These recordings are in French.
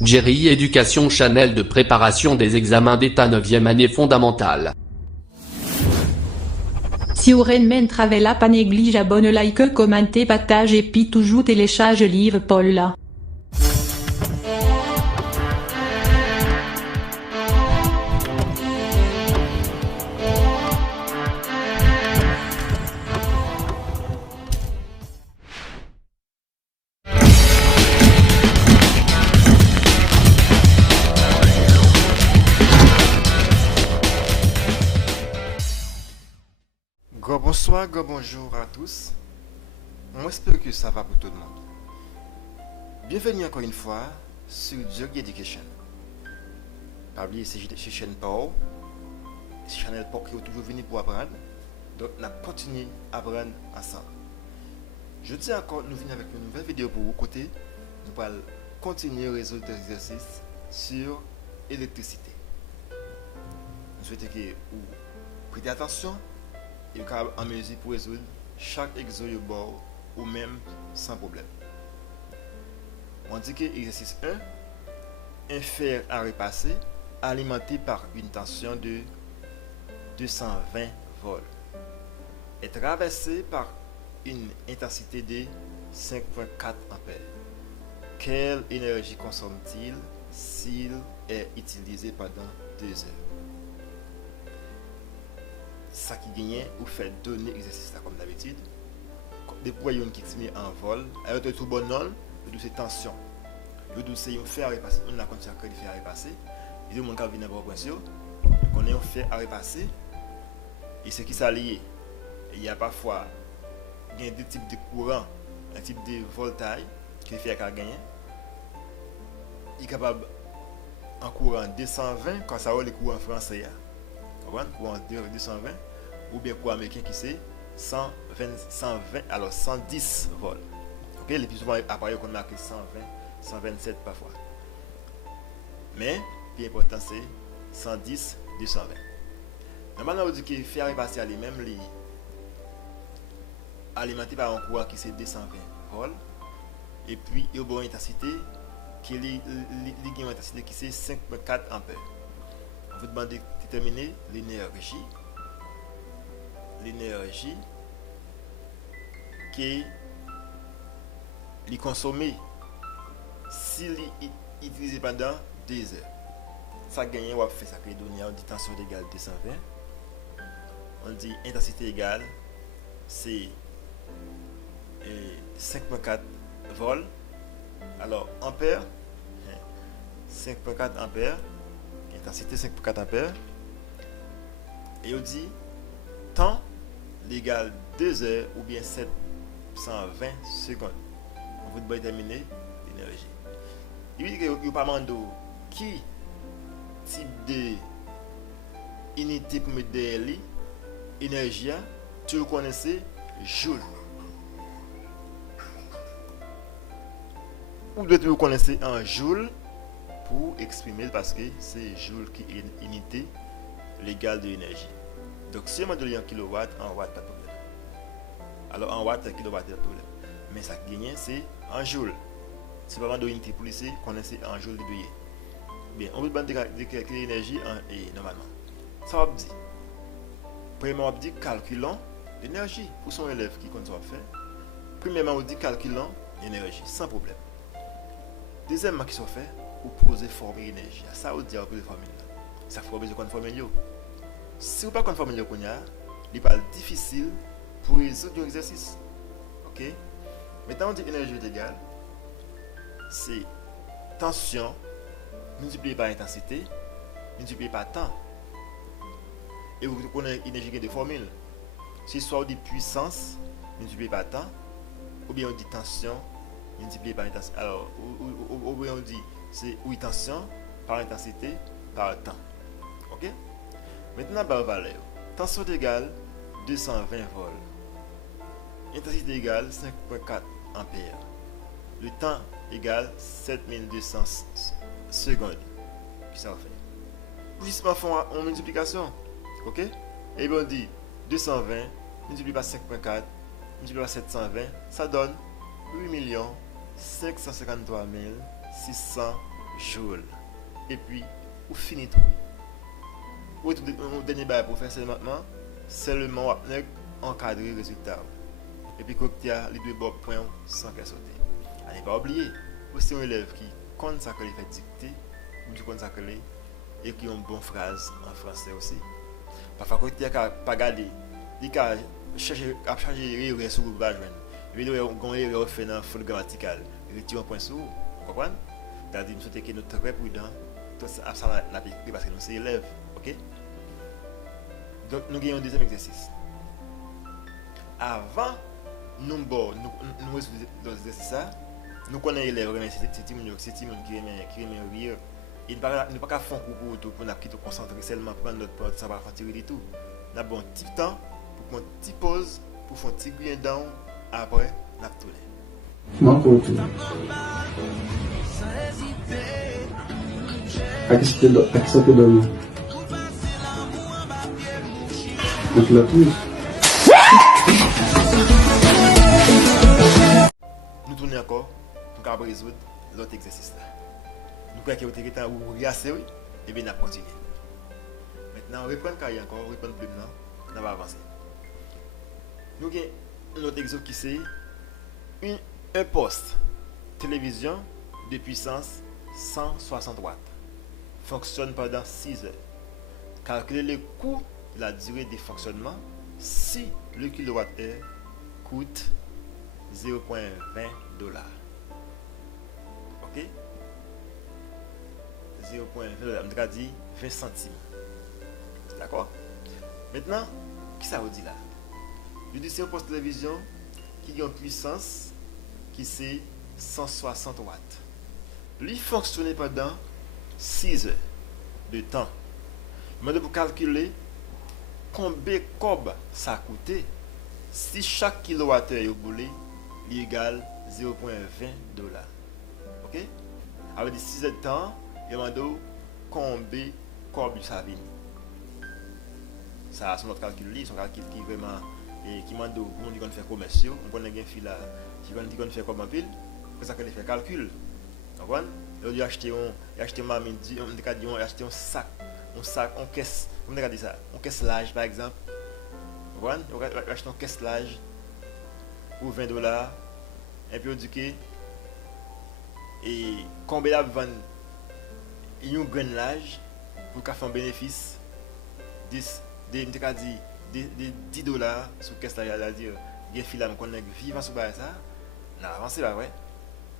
Jerry Éducation Channel de préparation des examens d'état 9e année fondamentale. Si vous men travella pas néglige abonne like commenter partage et puis toujours télécharge livre Paul là. Bonsoir, bonjour à tous. On espère que ça va pour tout le monde. Bienvenue encore une fois sur Jerry Education. Pas oublier c'est chaîne Paul, c'est channel Paul qui est toujours venu pour apprendre. Donc on a continué à apprendre ensemble. Je dis encore, nous venons avec une nouvelle vidéo pour vous côté. Nous allons continuer à résoudre des exercices sur l'électricité. Nous souhaitons que vous prêtez attention et vous êtes en mesure pour résoudre chaque exercice ou même sans problème. On dit que l'exercice 1, un fer à repasser alimenté par une tension de 220 volts est traversé par une intensité de 5,4 ampères. Quelle énergie consomme-t-il s'il est utilisé pendant 2 heures? Ça qui gagne ou fait donner l'exercice là comme d'habitude. Des poignons qui se met en vol, alors tout bon non, de ces tensions. Le dossier on fait à repasser, on a continué à faire à repasser. Il dit mon cas vient pour question, qu'on est on fait à repasser et ce qui s'allie. Il y a parfois il y a deux types de courants, un type de voltage qui fait qu'à gagner. Il est capable en courant 220 quand ça va le courant français. Courant 220 ou bien courant américain qui c'est 120 alors 110 volts. OK, les plus souvent appareils qu'on marque 120 127 parfois. Mais plus important c'est 110 220. Normalement on dit que faire repasser à lui-même les alimenté par un courant qui c'est 220 volts et puis il y a une intensité qui est une intensité qui c'est 5,4 ampères. On vous demande de déterminer l'énergie qui est consommée s'il est utilisé pendant 2 heures. Ça gagne, on va faire ça, on dit tension égale 220. On dit intensité égale, c'est 5,4 volts. Alors, ampère, 5,4 ampères. Intensité 5,4 ampères. Et on dit temps égale 2 heures ou bien 720 secondes. On va déterminer l'énergie. Il dit que vous pas demandé qui type de unité pour mettre derrière l'énergie, tu le connaissez, joule. Ou doit vous connaissez en joule pour exprimer parce que c'est joule qui est une unité légale de l'énergie. Donc si on donne en kilowatt, en watt, pas de problème. Alors en watt, kilowatt, pas de problème. Mais ça qui gagne, c'est en joule. Si vous avez une unité pour lycée, connaissez en joule de billet. Bien, on peut déclarer l'énergie normalement. Ça va dire. Premièrement, on va dire calculons l'énergie pour son élève qui compte faire. Premièrement, on dit calculons l'énergie sans problème. Deuxièmement, qui sont fait ou poser formule énergie. Ça veut dire poser formule. Ça faut besoin de formule. Si vous pas de formule il est difficile pour résoudre l'exercice. OK? Maintenant on dit énergie est égale c'est tension multiplié par intensité multiplié par temps. Et vous connaissez l'énergie qui est de formule. Si soit on dit puissance multiplié par temps ou bien on dit tension multiplié par intensité. Alors, ou bien on dit c'est oui tension par intensité par temps. OK? Maintenant par valeur. Tension égale 220 volts. Intensité égale 5,4 ampères. Le temps égale 7200 secondes. Puis ça fait. Juste faire en multiplication. OK? Et bien on dit 220 multiplié par 5,4 multiplié par 720, ça donne 8 553 600 joule. Et puis, ou finit tout. Ou tout dernier bail pour faire seulement encadrer le résultat. Et puis, quand il y a les deux bords points sans qu'elle saute. À ne pas oublier, aussi un élève qui compte ça que fait dicter, ou du compte ça que et qui ont une bonne phrase en français aussi. Parfois, quand il n'y a pas gardé, il a cherché les sur le page. Et puis, il y a une erreur fait dans le fond grammatical. Il retire un point sur, vous comprenez? C'est-à-dire, nous sommes très prudents. Tout ça, la parce que nous sommes élèves. Ok? Donc, nous avons un deuxième exercice. Avant, nous résoudre l'exercice, nous connaissons les élèves, c'est Timon qui aime rire. Il ne peut pas faire un concours pour nous concentrer seulement prendre notre porte sans pas tirer du tout. Nous avons un petit temps pour prendre une petite pause, pour faire un petit bien down, après, nous avons tourné. Uma pouco. Aqui só que dorme. Aqui lá tudo. Nous tournons encore pour résoudre l'autre exercice là. Nous croyons que vous avez temps où vous oui, et bien nous continuons. Maintenant, on reprend le cahier encore, on reprend le plus maintenant, on va avancer. Nous avons un autre exemple qui c'est un poste télévision de puissance 160 watts. Fonctionne pendant 6 heures. Calculez le coût de la durée de fonctionnement si le kilowattheure coûte 0,20 $. Ok? 0,20 $, on va dire 20 centimes. D'accord? Maintenant, qui ça veut dire là? Je dis c'est un poste télévision qui a une puissance qui c'est 160 watts. Lui fonctionnait pendant 6 heures de temps. Maintenant, pour calculer combien de ça a coûté si chaque kilowattheure est boulé, il égale 0,20 $. Ok? Avec 6 heures de temps, il m'a dit combien de cob ça vient. Ça, c'est notre calcul, c'est un calcul qui vraiment qui m'a dit qu'on fait commerciaux, on connaît un fil là, qui va faire comme un pile, c'est ça qu'il fait calcul. Vous comprenez? Il a acheté un sac, une caisse, on a dit ça, une caisse large par exemple. Vous comprenez? On a acheté une caisse large pour 20 $. Et puis on dit que et combien de vendre une grande large pour faire un bénéfice de 10 $. Sur caisse là, c'est-à-dire il y a un fil qu'on a vivant sur ça, on a avancé là, ouais.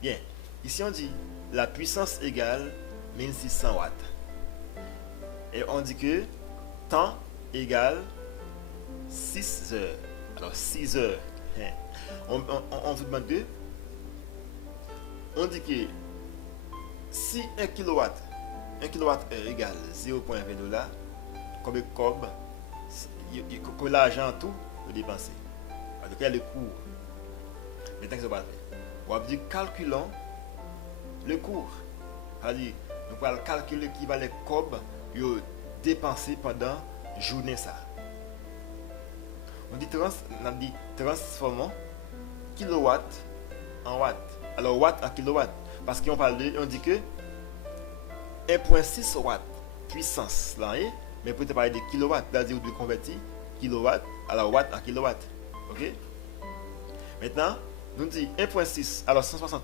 Bien, ici on dit la puissance égale 1600 watts. Et on dit que temps égale 6 heures. Alors 6 heures. On vous demande que on dit que si 1 kilowatt égale 0,20 $, combien de cob l'argent tout vous dépensez. Donc il y a le cours. Maintenant que ça va faire. On va dire calculons le cours. C'est-à-dire nous allons calculer qui va les cob dépenser pendant journée ça. On dit transformons kilowatt en watt. Alors watt en kilowatt parce qu'on dit que 1,6 watt puissance là, mais peut-être parler de kilowatts, c'est-à-dire de convertir kilowatt à watt en kilowatt. OK? Maintenant, nous dit 1,6 alors 160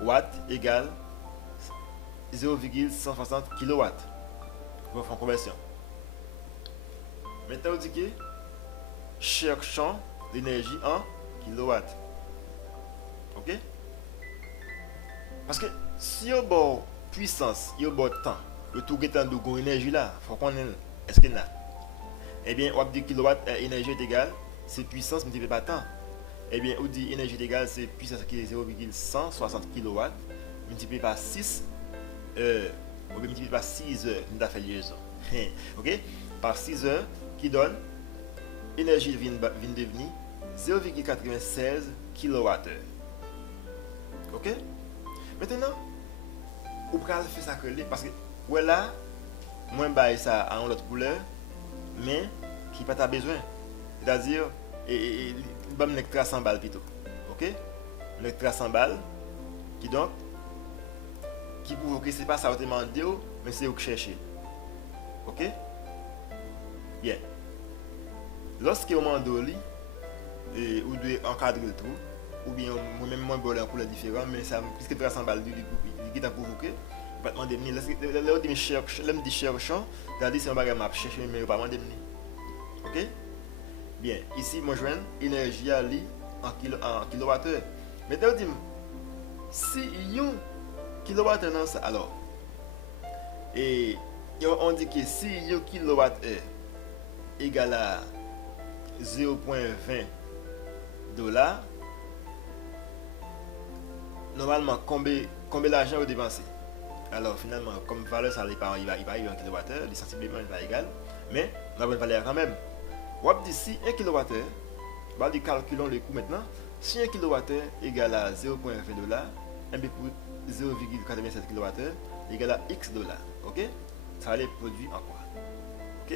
watts égale 0,160 kilowatts. On va faire une conversion. Maintenant, on dit que cherchons l'énergie en kilowatts. OK? Parce que si on a une puissance, il y a un temps, le tout est en énergie là, il faut qu'on ait. Est-ce qu'il y a? Eh bien, on va dire kilowatt énergie est égale, c'est puissance multiplié par temps. Eh bien, on dit énergie est égale, c'est puissance qui est 0,160 kW multiplié par 6 heures. On peut multiplier par 6 heures, nous avons fait liaison. Ok? Par 6 heures qui donne énergie vient devenir 0,96 kWh. Ok? Maintenant, on peut faire ça parce que voilà, moi je ça en l'autre couleur, mais qui n'a pas besoin. C'est-à-dire, il va me 300 balles plutôt. Ok? 300 balles qui donc qui provoque, c'est pas ça vous demandez, mais c'est vous qui cherchez. Ok? Bien. Lorsque vous demandez, vous devez encadrer le tout, ou bien moi-même, moi, je vais en couleur différente, mais ça, puisque 300 balles, il est provoqué. Je vais te demander, là, je cherche, là, je dis cherchant, regardez si on va chercher, mais je ne vais pas demander. Ok? Bien, ici, moi, je joins énergie à lui en kilowattheure. Maintenant, je dis, si un kilowattheure dans ça, alors, et on dit que si un kilowattheure égale à 0,20 $, normalement, combien d'argent vous dépensez? Alors, finalement, comme valeur, ça il va arriver en kilowattheure, sensiblement, il va égal, mais on a une valeur quand même. On va dire si 1 kWh, on va dire calculons le coût maintenant. Si 1 kWh égale à 0,20 $, un peu pour 0,87 kWh égale à X $. Ok? Ça va les produire en quoi? Ok?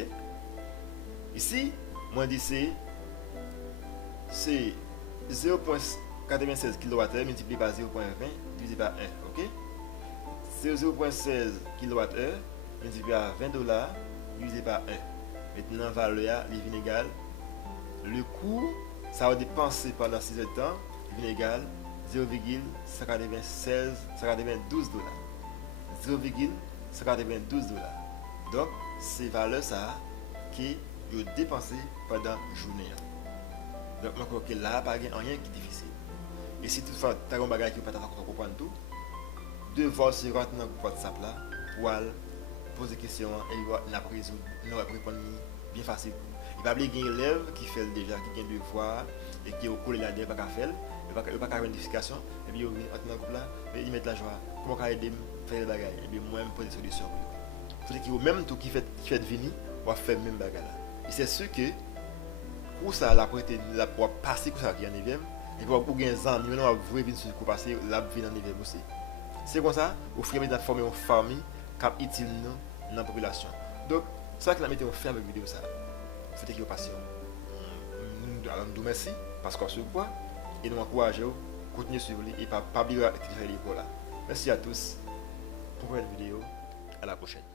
Ici, moi je dis c'est 0,96 kWh multiplié par 0,20 divisé par 1. Ok? C'est 0,16 kWh multiplié par 20 $ divisé par 1. Maintenant, la valeur est égale. Le coût, ça va dépenser pendant 6 heures de temps, il est égal 0,192 $. 0,192 $. Donc, c'est valeurs ça qui est dépensé pendant la journée. Donc, je crois que là, pas rien qui est difficile. Et si toutefois, tu as un bagage qui ne peut pas comprendre tout, devoir se rentrer dans le WhatsApp là pour poser des questions et il va répondre bien facile. Il va oublier qu'il y a un élève qui fait déjà, qui a un devoir et qui est au collège là-dedans, il ne va pas faire, il ne va pas faire une notification, et puis il va dans le groupe là, et il met la joie, comment il aider à faire le bagage, et puis moi, je poser des solutions pour lui. Il faut que même tout qui fait venir, on va faire le même bagage là. Et c'est sûr que, pour ça, la pour passer pour ça qui est en 9e, et pour gagner des amis, maintenant, on va venir sur le passer, la vie en 9e aussi. C'est comme ça, au fur et à mesure de former une famille qui est utile dans la population. Donc, c'est ça que nous mettons faire avec la vidéo. Faut que vous passiez. Nous merci parce qu'on se voit et nous encourageons à continuer à suivre et pas oublier de télécharger les vidéos là. Merci à tous pour cette vidéo. À la prochaine.